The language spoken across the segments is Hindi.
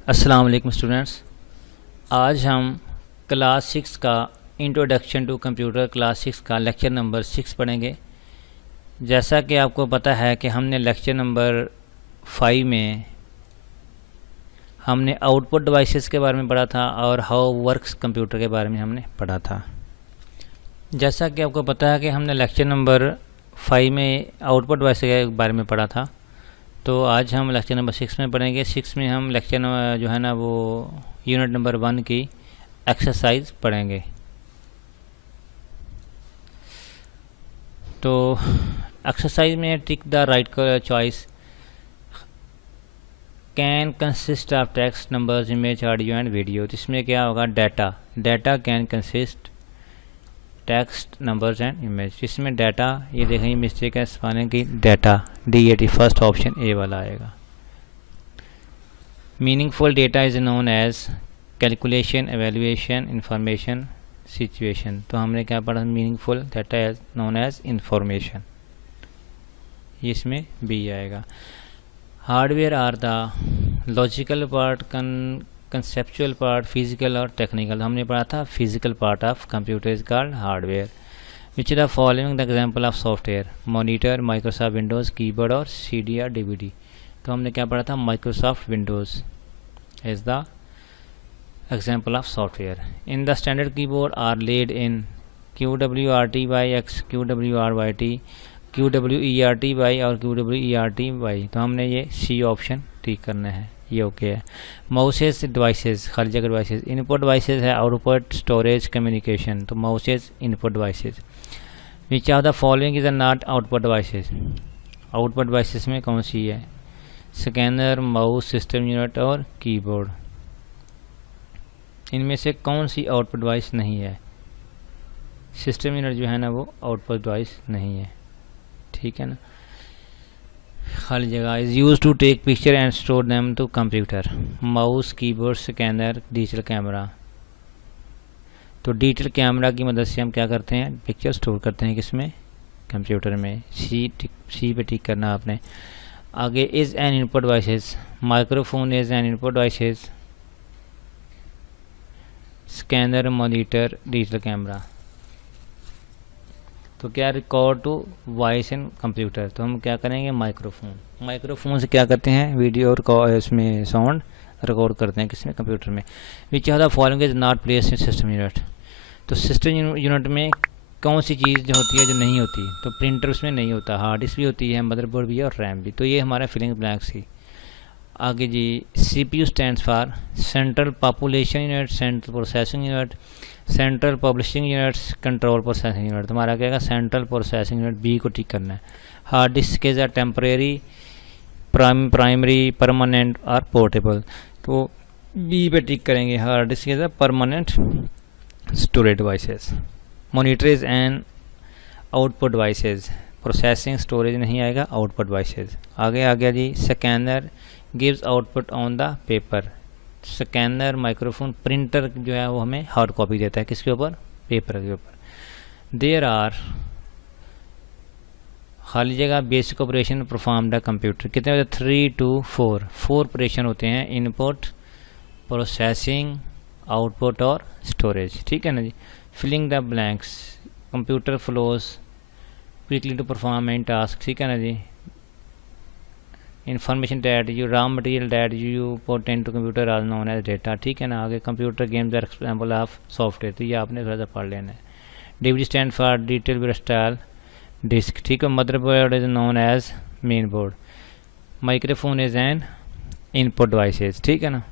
अस्सलाम वालेकुम स्टूडेंट्स। आज हम क्लास 6 का इंट्रोडक्शन टू कंप्यूटर क्लास 6 का लेक्चर नंबर 6 पढ़ेंगे। जैसा कि आपको पता है कि हमने लेक्चर नंबर 5 में हमने आउटपुट डिवाइसेस के बारे में पढ़ा था और हाउ वर्क्स कंप्यूटर के बारे में हमने पढ़ा था। जैसा कि आपको पता है कि हमने लेक्चर नंबर 5 में आउटपुट डिवाइस के बारे में पढ़ा था, तो आज हम लेक्चर नंबर 6 में पढ़ेंगे। 6 में हम लेक्चर नंबर जो है ना वो यूनिट नंबर 1 की एक्सरसाइज पढ़ेंगे। तो एक्सरसाइज में tick the right choice can consist of text, numbers, image, audio and video. तो इसमें क्या होगा? Data can consist text, numbers and image. इसमें डाटा, ये देखें मिस्टेक है स्पेलिंग की, data DAT first option A वाला आएगा। Meaningful data is known as calculation, evaluation, information, situation. तो हमने क्या पढ़ा? Meaningful data is known as information, ये इसमें बी आएगा। Hardware are the logical part, conceptual part, physical और टेक्निकल। हमने पढ़ा था physical part of computer is called hardware. Which the following the example of software? Monitor, Microsoft Windows, keyboard और CD या DVD। तो हमने क्या पढ़ा था? Microsoft Windows is the example of software. In the standard keyboard are laid in QWERTY, QWERTY, QWERTY और QWERTY। तो हमने ये C ऑप्शन ठीक करना है, ये ओके है। माउसेस डिवाइसेस, खाली जगह डिवाइसेस। इनपुट डिवाइसेस है आउटपुट, स्टोरेज, कम्युनिकेशन। तो mouses input devices. Which of the following is not output devices? Output devices में कौन सी है? स्कैनर, माउस, सिस्टम यूनिट और कीबोर्ड। इनमें से कौन सी आउटपुट डिवाइस नहीं है? सिस्टम यूनिट जो है ना वो आउटपुट डिवाइस नहीं है, ठीक है ना। खाली जगह is use to take picture and store them to computer. Mouse, keyboard, scanner, digital camera. तो डिजिटल कैमरा की मदद से हम क्या करते हैं? पिक्चर स्टोर करते हैं किसमें? कंप्यूटर में। सी पे टिक करना आपने। आगे is an input devices. Microphone is an input devices. Scanner, monitor, digital camera. तो क्या record to voice in computer? तो हम क्या करेंगे? माइक्रोफोन से क्या करते हैं? वीडियो और इसमें साउंड रिकॉर्ड करते हैं किसमें? कंप्यूटर में। Which of the following is not placed in system unit? तो सिस्टम यूनिट में कौन सी चीज़ जो होती है जो नहीं होती? तो प्रिंटर उसमें नहीं होता, हार्ड डिस्क भी होती है, मदरबोर्ड भी है और रैम भी। तो ये हमारा फिलिंग ब्लैंक्स थी। आगे जी, CPU stands for central population unit, central processing unit, central publishing units, control processing unit. तुम्हारा क्या है? सेंट्रल प्रोसेसिंग यूनिट, बी को टिक करना है। Hard disk is a temporary, primary, permanent और पोर्टेबल। तो बी पे टिक करेंगे। Hard disk is a permanent storage devices. Monitor is an output devices. Processing storage नहीं आएगा, आउटपुट डिवाइसेज। आगे आ गया जी, scanner gives output on the paper. Scanner, microphone, printer जो है वो हमें हार्ड कॉपी देता है किसके ऊपर? पेपर के ऊपर। देयर आर, खाली जगह, basic operation perform the computer. कितने होते हैं? 3 to 4 ऑपरेशन होते हैं। इनपुट, प्रोसेसिंग, आउटपुट और स्टोरेज, ठीक है ना जी। Filling the blanks, computer flows quickly to perform any task, ठीक है ना जी। Information that you, raw material that you put into computer are known as data, ठीक है ना। आगे computer games are example of software. तो ये आपने थोड़ा सा पढ़ लेना है। DVD stand for digital versatile disk, ठीक है। Motherboard is known as main board. Microphone is an input devices, ठीक है ना।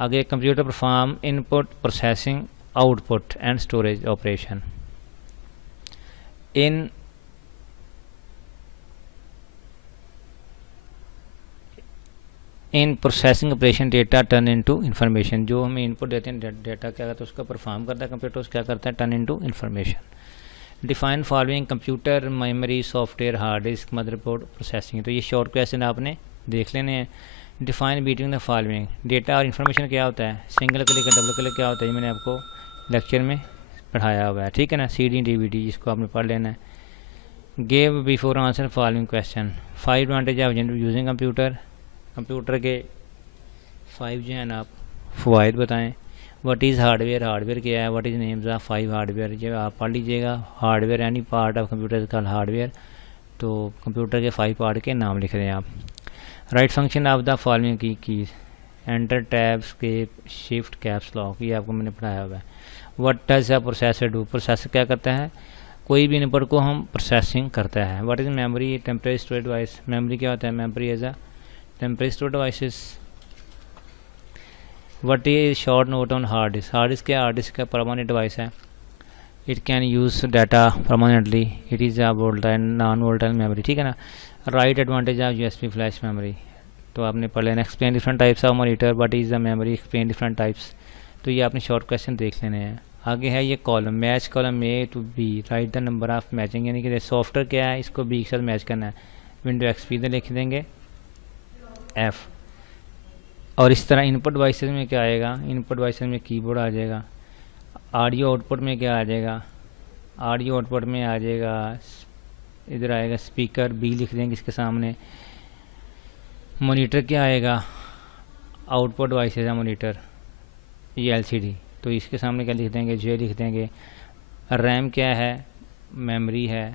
आगे computer perform input, processing, output and storage operation. In processing operation data turn into information. जो हमें इनपुट देते हैं डेटा क्या करता है? उसका परफॉर्म करता है कंप्यूटर, उसका क्या करता है? Turn into information. Define following computer, memory, software, hard disk, motherboard, processing. तो ये शॉर्ट क्वेश्चन आपने देख लेने हैं। Define between the following. Data और इन्फॉर्मेशन क्या होता है? सिंगल क्लिक और डबल क्लिक क्या होता है? ये मैंने आपको लेक्चर में पढ़ाया हुआ है, ठीक है ना। CD, DVD, इसको आपने पढ़ लेना है। Gave before answer following question. 5 advantage of using computer. Computer के 5 जो है ना आप फ़वाइद बताएं। व्हाट इज़ हार्डवेयर, हार्डवेयर क्या है, what is names of 5 hardware, जब आप पढ़ लीजिएगा। Hardware any part of computer called hardware, तो कंप्यूटर के 5 पार्ट के नाम लिख रहे हैं आप। Right function of the following keys, enter, tab, escape, shift, caps lock, ये आपको मैंने पढ़ाया हुआ है। What does a processor do, processor क्या करता है, कोई भी इनपुट को हम प्रोसेसिंग करता है। What is memory, temporary storage device, memory क्या होता है, memory as a temporary storage devices. What is short note on hard disk, hard disk क्या, हार्ड डिस्क का परमानेंट डिवाइस है। It can use data permanently, it is a volatile non volatile memory, ठीक है ना। Write advantage of USB flash memory, तो आपने पढ़ लेना। Explain different types of monitor, what is the memory, explain different types, तो ये आपने शॉर्ट क्वेश्चन देख लेने हैं। आगे है ये column, match column A to B, write the number of matching, यानी कि सॉफ्टवेयर क्या है, इसको बी के साथ मैच करना है। विंडो एक्सपी में लिख देंगे एफ। और इस तरह इनपुट डिवाइसेस में क्या आएगा, इनपुट डिवाइसेस में कीबोर्ड आ जाएगा। ऑडियो आउटपुट में क्या आ जाएगा, ऑडियो आउटपुट में आ जाएगा, इधर आएगा स्पीकर, बी लिख देंगे इसके सामने। मॉनिटर क्या आएगा, आउटपुट डिवाइसेस है मॉनिटर, ये एलसीडी, तो इसके सामने क्या लिख देंगे, जे लिख देंगे। रैम क्या है, मेमोरी है,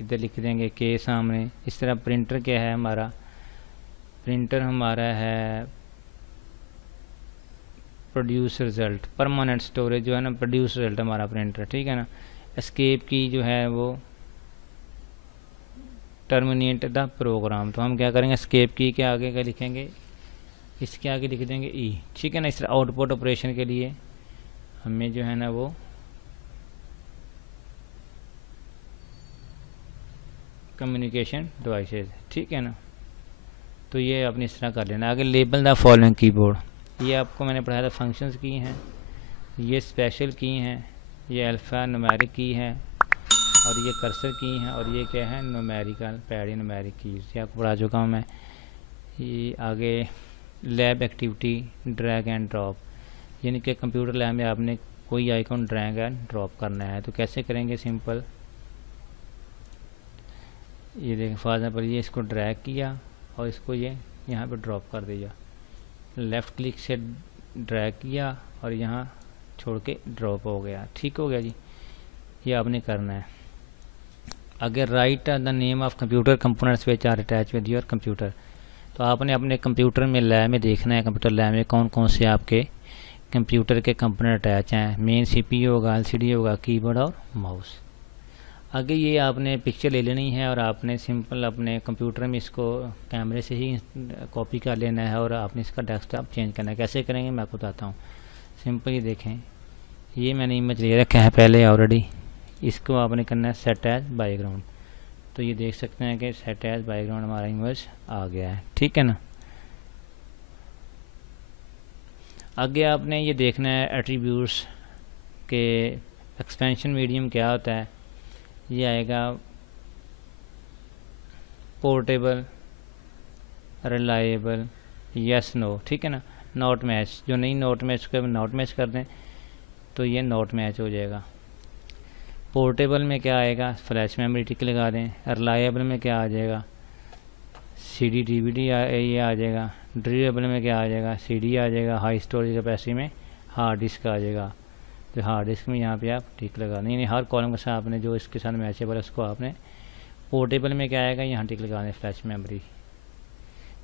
इधर लिख देंगे के सामने। इस तरह प्रिंटर क्या है हमारा, प्रिंटर हमारा है प्रोड्यूस रिज़ल्ट, परमानेंट स्टोरेज जो है ना, प्रोड्यूस रिज़ल्ट हमारा प्रिंटर, ठीक है ना। एस्केप की जो है वो टर्मिनेट द प्रोग्राम, तो हम क्या करेंगे, एस्केप की के आगे क्या लिखेंगे, इसके आगे लिख देंगे ई, ठीक है ना। इस तरह आउटपुट ऑपरेशन के लिए हमें जो है ना वो कम्युनिकेशन डिवाइसेस, ठीक है ना। तो ये अपनी इस तरह कर लेना। आगे लेबल द फॉलोइंग कीबोर्ड, ये आपको मैंने पढ़ाया था, फंक्शंस की हैं, ये स्पेशल की हैं, ये अल्फ़ा न्यूमेरिक की है, और ये कर्सर की हैं, और ये क्या है, न्यूमेरिकल पैड न्यूमेरिक कीज़, ये आपको पढ़ा चुका हूँ मैं। ये आगे lab activity drag and drop, यानी कि कंप्यूटर लैब में आपने कोई आइकॉन ड्रैग एंड ड्रॉप करना है, तो कैसे करेंगे, सिंपल। ये देखें फॉर एग्जाम्पल, ये इसको ड्रैग किया और इसको ये यहाँ पे ड्रॉप कर दिया, लेफ़्ट क्लिक से ड्रैग किया और यहाँ छोड़ के ड्रॉप हो गया, ठीक हो गया जी। ये आपने करना है। अगर write the name of computer components which are attach with your computer, तो आपने अपने कंप्यूटर में लैब में देखना है, कंप्यूटर लैब में कौन कौन से आपके कंप्यूटर के कंपोनेंट अटैच हैं। मेन सीपीयू होगा, एलसीडी होगा, कीबोर्ड और माउस। आगे ये आपने पिक्चर ले लेनी है और आपने सिंपल अपने कंप्यूटर में इसको कैमरे से ही कॉपी कर लेना है और आपने इसका डेस्कटॉप चेंज करना है। कैसे करेंगे मैं आपको बताता हूँ। सिंपल ये देखें, ये मैंने इमेज ले रखा है पहले ऑलरेडी, इसको आपने करना है सेट एज बैकग्राउंड, तो ये देख सकते हैं कि सेट एज बैकग्राउंड हमारा इमेज आ गया है, ठीक है ना। आगे आपने ये देखना है एट्रीब्यूट्स के एक्सपेंशन मीडियम क्या होता है। ये आएगा पोर्टेबल, रिलायबल, यस नो, ठीक है ना। नॉट मैच, जो नहीं नॉट मैच को नॉट मैच कर दें तो ये नॉट मैच हो जाएगा। पोर्टेबल में क्या आएगा, फ्लैश मेमोरी टिक लगा दें। रिलायबल में क्या आ जाएगा, सीडी डीवीडी ये आ जाएगा। ड्यूरेबल में क्या आ जाएगा, सीडी आ जाएगा। हाई स्टोरेज कैपेसिटी में हार्ड डिस्क आ जाएगा, तो हार्ड डिस्क में यहाँ पे आप टिक लगा दें, यानी हर कॉलम के साथ आपने जो इसके साथ मैचेबल है उसको आपने। पोर्टेबल में क्या आएगा, यहाँ टिक लगा दें फ्लैश मेमोरी।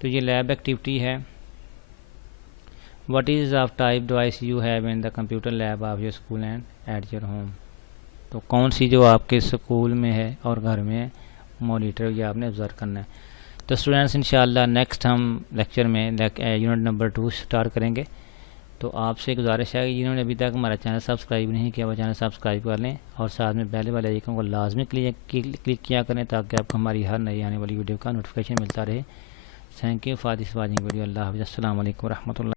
तो ये लैब एक्टिविटी है। What is of type device you have in the computer lab of your school and at your home, तो कौन सी जो आपके स्कूल में है और घर में है मॉनिटर, ये आपने ऑब्ज़र्व करना है। तो स्टूडेंट्स इंशाल्लाह नेक्स्ट हम लेक्चर में यूनिट नंबर 2 स्टार्ट करेंगे। तो आपसे गुजारिश है कि जिन्होंने अभी तक हमारा चैनल सब्सक्राइब नहीं किया वो चैनल सब्सक्राइब कर लें और साथ में बेल वाले आइकन को लाजमी क्लिक किया करें ताकि आपको हमारी हर नई आने वाली वीडियो का नोटिफिकेशन मिलता रहे। Thank you for this watching video. अल्लाह हाफ़िज़। अस्सलाम वालेकुम रहमतुल्लाह।